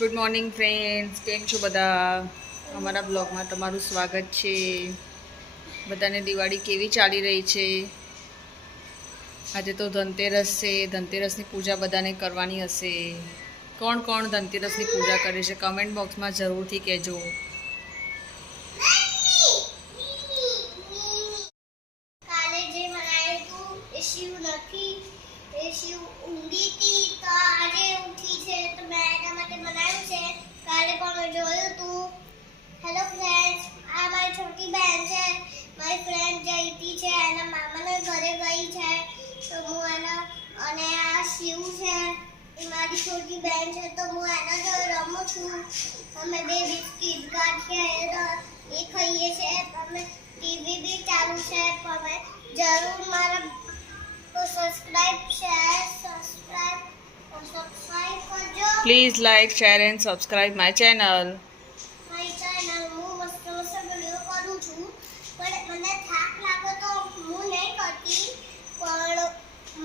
Good morning friends કેમ છો બધા? અમારા બ્લોગમાં તમારું સ્વાગત છે. બધાને દિવાળી કેવી ચાલી રહી છે? આજે તો ધનતેરસ છે. ધનતેરસની પૂજા બધાને કરવાની હશે. કોણ કોણ ધનતેરસની પૂજા કરે છે? કમેન્ટ બોક્સમાં જરૂરથી કહેજો. શિવ નથી. એ શિવ ઊંઘી હતી તો આજે ઉઠી છે તો મેં એના માટે બનાવ્યું છે. કાલે પણ જોયું તું. હેલો ફ્રેન્ડ્સ આ મારી છોટી બહેન છે. મારી ફ્રેન્ડ જયતી છે, એના મામાના ઘરે ગઈ છે. તો હું એના, અને આ શિવ છે, એ મારી છોટી બહેન છે, તો હું એના જોડે રમું છું. અમે બે બિસ્કિટ ગાંઠિયા એ એ ખાઈએ છીએ અમે ટીવી બી ચાલુ છે તો જરૂર મારા please like share and subscribe my channel channel હું મસ્ત મસ્ત વીડિયો કરું છું. પણ મને થાક લાગે તો હું નહીં કરતી પણ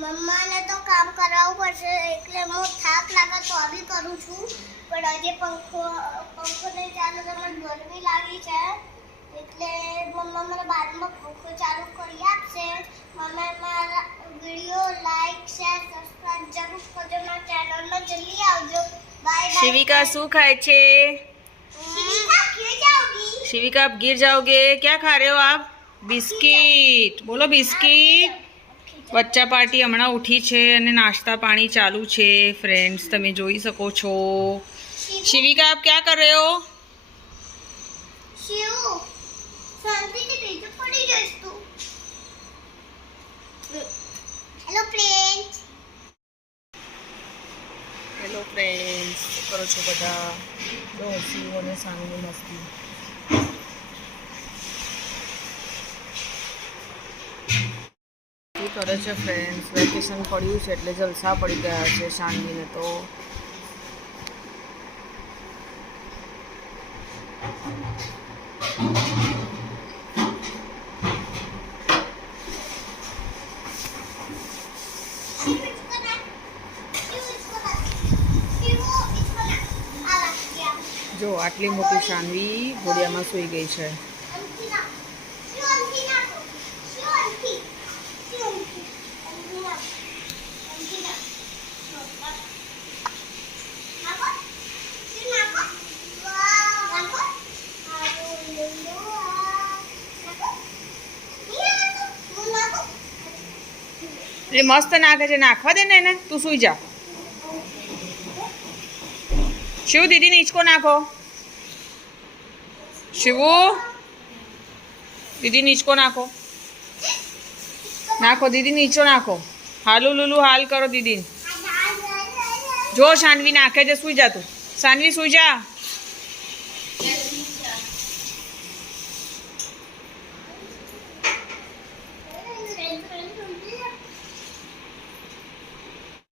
મમ્માને તો કામ કરાવવું પડશે એટલે હું થાક લાગે તો બી કરું છું. પણ આજે પંખો પંખો નહીં ચાલુ તો મને ગરમી લાગી છે. એટલે મમ્મા મને બાદમાં પંખો ચાલુ કરી આપશે. શિવિકા શું ખાય છે? શિવિકા આપ ગીર જાઓગે. ક્યાં ખા रहे हो आप બિસ્કિટ. બોલો બિસ્કિટ. વચ્ચા પાર્ટી હમણાં ઉઠી છે અને નાસ્તા પાણી ચાલુ છે. ફ્રેન્ડ્સ તમે જોઈ શકો છો. શિવિકા. આપ ક્યાં કર રહ્યો ફ્રેન્ડ્સ કરો છો બધા? જો હસી અને સાનુની મસ્તી કરે છે ફ્રેન્ડ્સ વેકેશન પડ્યું છે એટલે જલસા પડી ગયા છે શાનવીને તો. શિવ જો, આટલી મોટી સાનવી ઘોડિયામાં સૂઈ ગઈ છે. એ મસ્ત નાખે છે નાખવા દે ને એને, તું સૂઈ જા. શિવ દીદી નીચકો નાખો. શિવુ દીદી નીચકો નાખો. નાખો દીદી નીચો નાખો. હાલુ લુલુ હાલ કરો દીદી જો સાનવી નાખે છે, સુઈ જા તું. સાનવી, સુઈ જા.